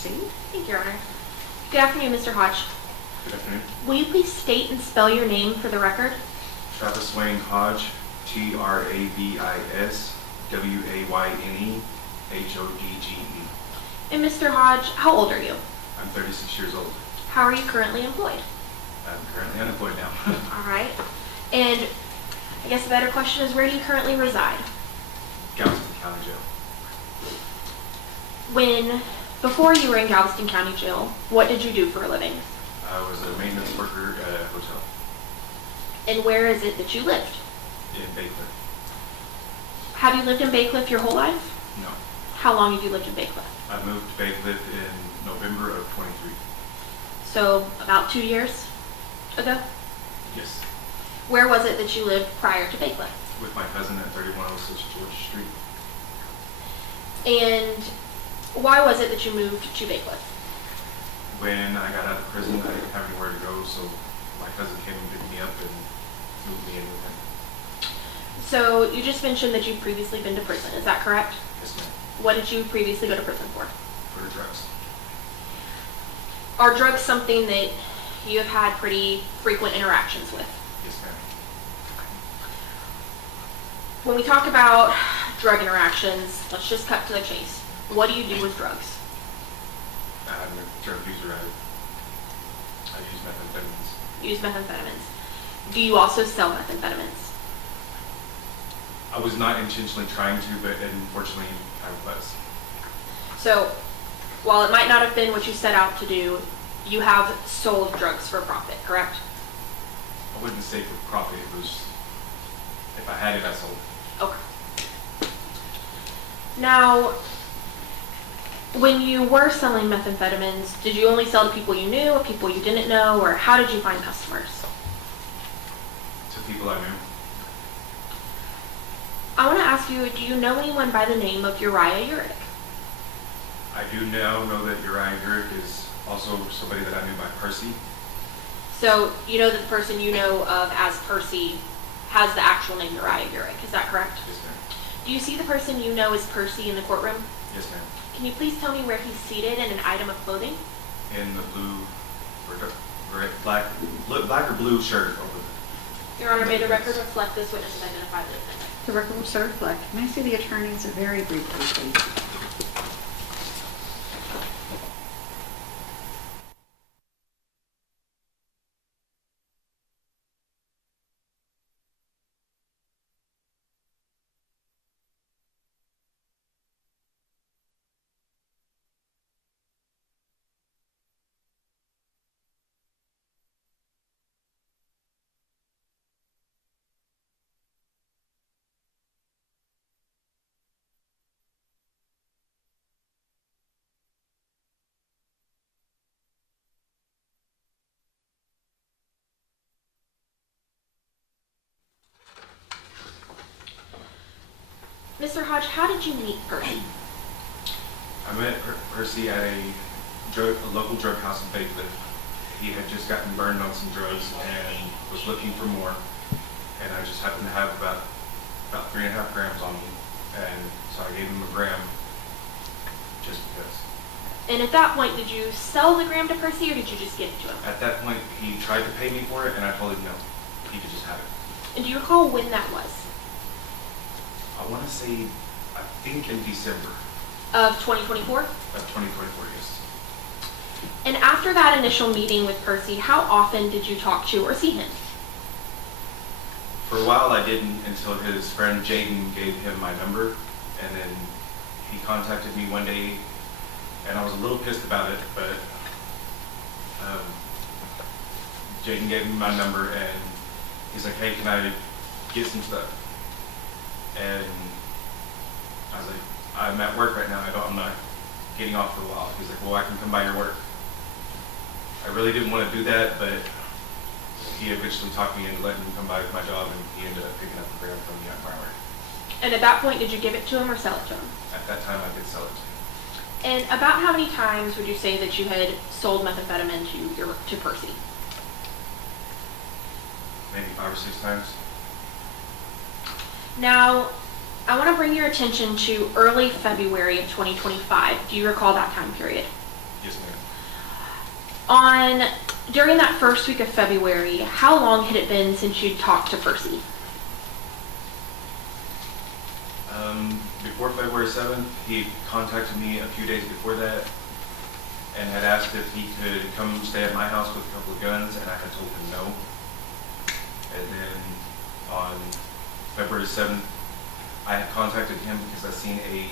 proceed. Thank you, Your Honor. Good afternoon, Mr. Hodge. Good afternoon. Will you please state and spell your name for the record? Travis Hodge, Travis Wayne Hodge. And Mr. Hodge, how old are you? I'm 36 years old. How are you currently employed? I'm currently unemployed now. All right. And I guess the better question is, where do you currently reside? Galveston County Jail. Before you were in Galveston County Jail, what did you do for a living? I was a maintenance worker at a hotel And where is it that you lived? in Bay Cliff. Have you lived in Bay Cliff your whole life? No. How long have you lived in Bay Cliff? I moved to Bay Cliff in November of 23. So about 2 years ago? Yes. Where was it that you lived prior to Bay Cliff? With my cousin at 3106 George Street. And why was it that you moved to Bay Cliff? When I got out of prison, I didn't have anywhere to go, so my cousin came and picked me up and moved me in with him. So you just mentioned that you've previously been to prison, is that correct? Yes, ma'am. What did you previously go to prison for? For drugs. Are drugs something that you have had pretty frequent interactions with? Yes, ma'am. When we talk about drug interactions, let's just cut to the chase. What do you do with drugs? I'm a drug user. I use methamphetamines. You use methamphetamines. Do you also sell methamphetamines? I was not intentionally trying to, but unfortunately I was. So, while it might not have been what you set out to do, you have sold drugs for profit, correct? I wouldn't say for profit. It was, if I had it, I sold it. Okay. Now, when you were selling methamphetamines, did you only sell to people you knew or people you didn't know, or how did you find customers? To people I knew. I want to ask you, do you know anyone by the name of Uriah Urick? I do now know that Uriah Urick is also somebody that I knew by Percy. So you know that the person you know of as Percy has the actual name Uriah Urick, is that correct? Yes, ma'am. Do you see the person you know as Percy in the courtroom? Yes, ma'am. Can you please tell me where he's seated and an item of clothing? In the black or blue shirt over there. Your Honor, may the record reflect this witness is identified the defendant. The record will so reflect. Can I see the attorneys very briefly, please? Mr. Hodge, how did you meet Percy? I met Percy at a local drug house in Bay Cliff. He had just gotten burned on some drugs and was looking for more. And I just happened to have about 3.5 grams on me. And so I gave him a gram just because. And at that point, did you sell the gram to Percy or did you just give it to him? At that point, he tried to pay me for it and I told him no. He could just have it. And do you recall when that was? I want to say, I think in December Of 2024? of 2024, yes. And after that initial meeting with Percy, how often did you talk to or see him? For a while I didn't until his friend Jaden gave him my number, and then he contacted me one day, and I was a little pissed about it, but Jaden gave me my number, and he's like, hey, can I get some stuff? And I was like, I'm at work right now, I'm not getting off for a while. He's like, well, I can come by your work. I really didn't want to do that, but he eventually talked me into letting him come by my job, and he ended up picking up the gram from me at my work. And at that point, did you give it to him or sell it to him? At that time, I did sell it to him. And about how many times would you say that you had sold methamphetamine to Percy? Maybe 5 or 6 times. Now, I want to bring your attention to early February of 2025. Do you recall that time period? Yes, ma'am. During that first week of February, how long had it been since you'd talked to Percy? Before February 7th, he contacted me a few days before that and had asked if he could come stay at my house with a couple of guns, and I had told him no. And then on February 7th, I had contacted him because I seen a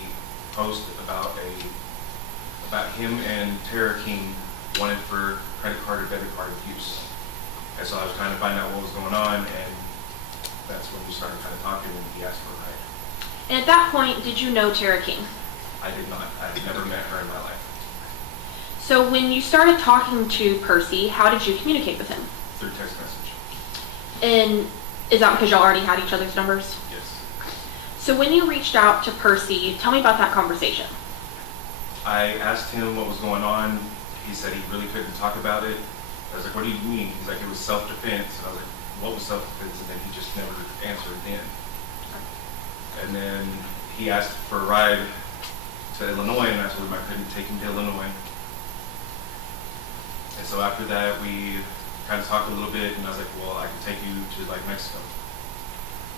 post about him and Tara King wanted for credit card or debit card abuse. And so I was trying to find out what was going on, and that's when we started kind of talking, and he asked for a ride. And at that point, did you know Tara King? I did not. I had never met her in my life. So when you started talking to Percy, how did you communicate with him? Through text message. And is that because y'all already had each other's numbers? Yes. So when you reached out to Percy, tell me about that conversation. I asked him what was going on. He said he really couldn't talk about it. I was like, what do you mean? He's like, it was self-defense. And I was like, what was self-defense? And then he just never answered then. And then he asked for a ride to Illinois, and I told him I couldn't take him to Illinois. And so after that, we kind of talked a little bit, and I was like, well, I can take you to like Mexico.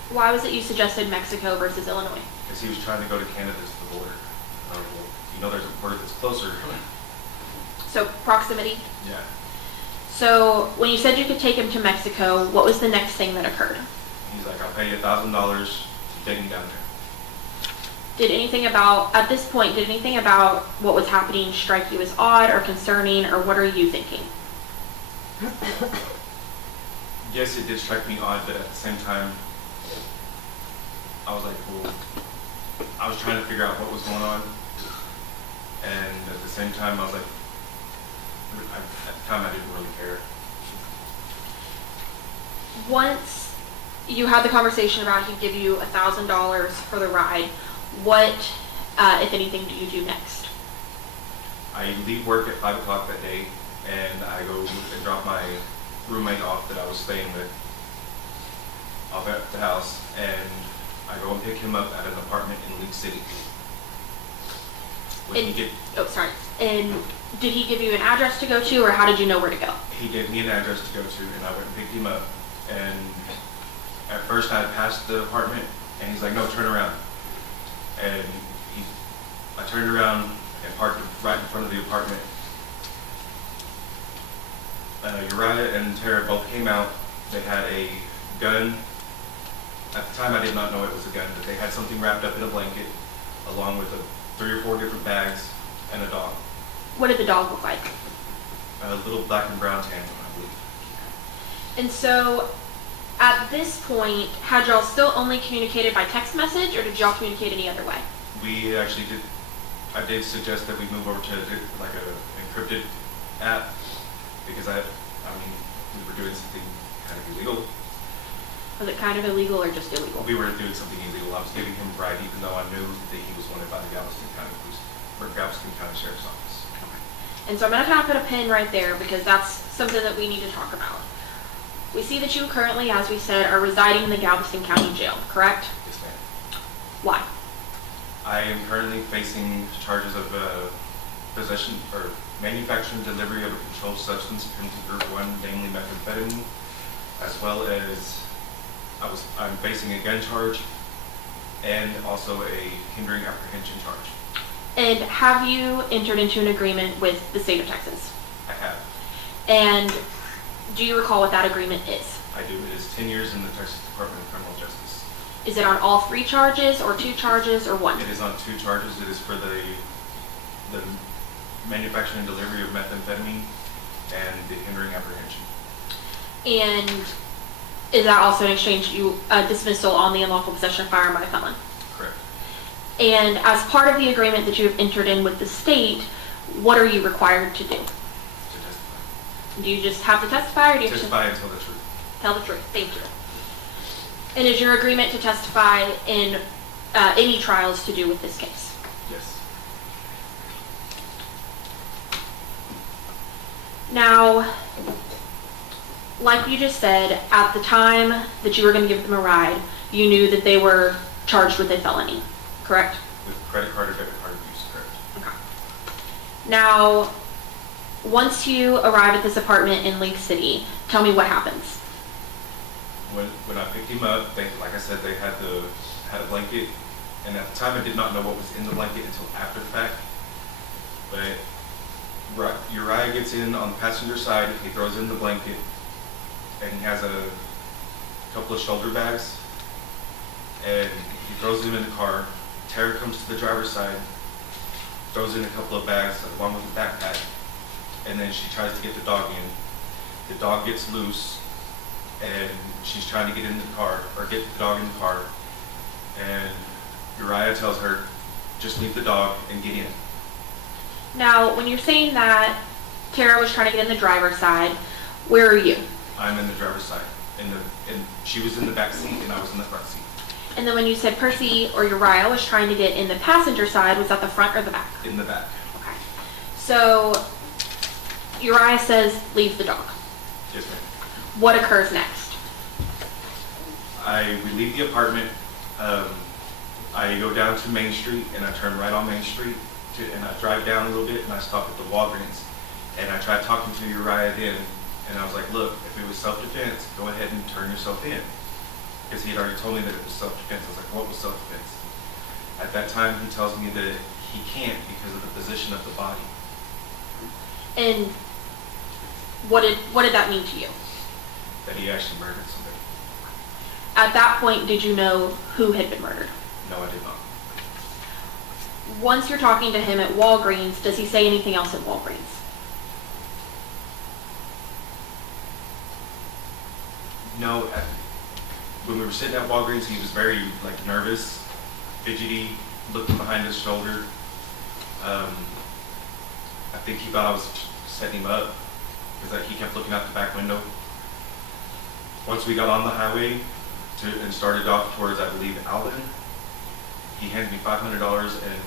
Why was it you suggested Mexico versus Illinois? Because he was trying to go to Canada to the border. And I was like, well, you know, there's a border that's closer. So proximity? Yeah. So when you said you could take him to Mexico, what was the next thing that occurred? He's like, I'll pay you $1,000 to take him down there. At this point, did anything about what was happening strike you as odd or concerning, or what are you thinking? Yes, it did strike me odd, but at the same time, I was like, well, I was trying to figure out what was going on. And at the same time, I was like, at the time, I didn't really care. Once you had the conversation about he'd give you $1,000 for the ride, what, if anything, do you do next? I leave work at 5 o'clock that day, and I go and drop my roommate off that I was staying with off at the house, and I go and pick him up at an apartment in League City. And did he give you an address to go to, or how did you know where to go? He gave me an address to go to, and I went and picked him up. And at first I passed the apartment, and he's like, no, turn around. And I turned around and parked right in front of the apartment. Uriah and Tara both came out. They had a gun. At the time I did not know it was a gun, but they had something wrapped up in a blanket, along with 3 or 4 different bags and a dog. What did the dog look like? A little black and brown tandem, I believe. And so, at this point, had y'all still only communicated by text message, or did y'all communicate any other way? We actually did. I did suggest that we move over to like an encrypted app because I mean, we were doing something kind of illegal. Was it kind of illegal or just illegal? We were doing something illegal. I was giving him a ride even though I knew that he was wanted by the Galveston County Police or Galveston County Sheriff's Office. And so I'm going to kind of put a pin right there because that's something that we need to talk about. We see that you currently, as we said, are residing in the Galveston County Jail, correct? Yes, ma'am. Why? I am currently facing charges of possession or manufacturing and delivery of a controlled substance penalty group 1, namely methamphetamine, as well as I'm facing a gun charge and also a hindering apprehension charge. And have you entered into an agreement with the state of Texas? I have. And do you recall what that agreement is? I do. It is 10 years in the Texas Department of Criminal Justice. Is it on all 3 charges or 2 charges or 1? It is on 2 charges. It is for the manufacturing and delivery of methamphetamine and the hindering apprehension. And is that also in exchange you dismissal on the unlawful possession of firearm by a felon? Correct. And as part of the agreement that you have entered in with the state, what are you required to do? To testify. Do you just have to testify, or do you Testify have and tell the truth. to tell the truth? Thank you. And is your agreement to testify in any trials to do with this case? Yes. Now, like you just said, at the time that you were going to give them a ride, you knew that they were charged with a felony, correct? With credit card or debit card abuse, correct. Okay. Now, Once you arrive at this apartment in Lake City, tell me what happens. When I picked him up, like I said, they had a blanket, and at the time I did not know what was in the blanket until after the fact. But Uriah gets in on the passenger side, he throws in the blanket, and he has a couple of shoulder bags, and he throws them in the car. Tara comes to the driver's side, throws in a couple of bags along with the backpack, and then she tries to get the dog in. The dog gets loose, and she's trying to get in the car, or get the dog in the car, and Uriah tells her, just leave the dog and get in. Now, when you're saying that Tara was trying to get in the driver's side, where are you? I'm in the driver's side, and she was in the back seat, and I was in the front seat. And then when you said Percy or Uriah was trying to get in the passenger side, was that the front or the back? In the back. Okay. So Uriah says, leave the dog. Yes, ma'am. What occurs next? We leave the apartment. I go down to Main Street, and I turn right on Main Street, and I drive down a little bit, and I stop at the Walgreens. And I tried talking to Uriah then, and I was like, look, if it was self-defense, go ahead and turn yourself in. Because he had already told me that it was self-defense. I was like, what was self-defense? At that time, he tells me that he can't because of the position of the body. And what did that mean to you? That he actually murdered somebody. At that point, did you know who had been murdered? No, I did not. Once you're talking to him at Walgreens, does he say anything else at Walgreens? No, when we were sitting at Walgreens, he was very nervous, fidgety, looking behind his shoulder. I think he thought I was setting him up because he kept looking out the back window. Once we got on the highway and started off towards, I believe, Alvin, he handed me $500, and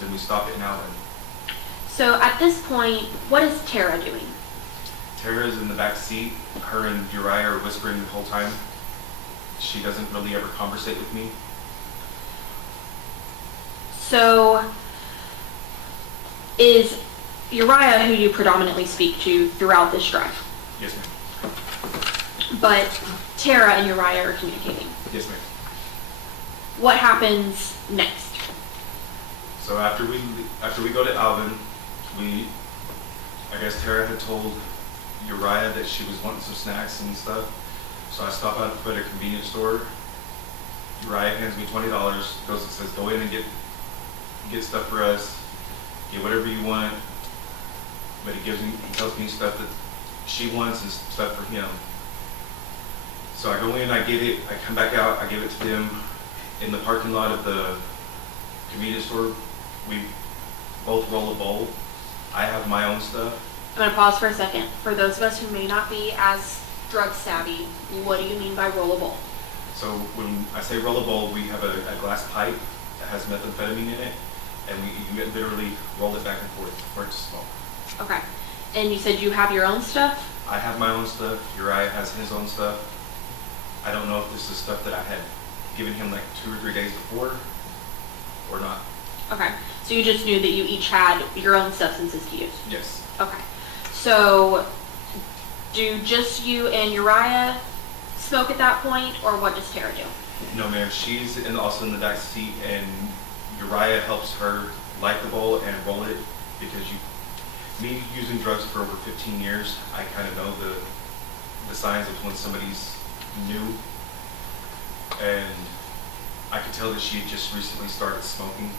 then we stopped in Alvin. So at this point, what is Tara doing? Tara's in the back seat. Her and Uriah are whispering the whole time. She doesn't really ever conversate with me. So is Uriah who you predominantly speak to throughout this drive? Yes, ma'am. But Tara and Uriah are communicating. Yes, ma'am. What happens next? So after we go to Alvin, I guess Tara had told Uriah that she was wanting some snacks and stuff. So I stop out at a convenience store. Uriah hands me $20, goes and says, go in and get stuff for us, get whatever you want. But he tells me stuff that she wants and stuff for him. So I go in, I get it, I come back out, I give it to them. In the parking lot of the convenience store, we both roll a bowl. I have my own stuff. I'm going to pause for a second. For those of us who may not be as drug savvy, what do you mean by roll a bowl? So when I say roll a bowl, we have a glass pipe that has methamphetamine in it, and you literally roll it back and forth for it to smoke. Okay. And you said you have your own stuff? I have my own stuff. Uriah has his own stuff. I don't know if this is stuff that I had given him 2 or 3 days before or not. Okay. So you just knew that you each had your own substances to use? Yes. Okay. So do just you and Uriah smoke at that point, or what does Tara do? No, ma'am. She's also in the back seat, and Uriah helps her light the bowl and roll it because me using drugs for over 15 years, I kind of know the signs of when somebody's new, and I could tell that she had just recently started smoking.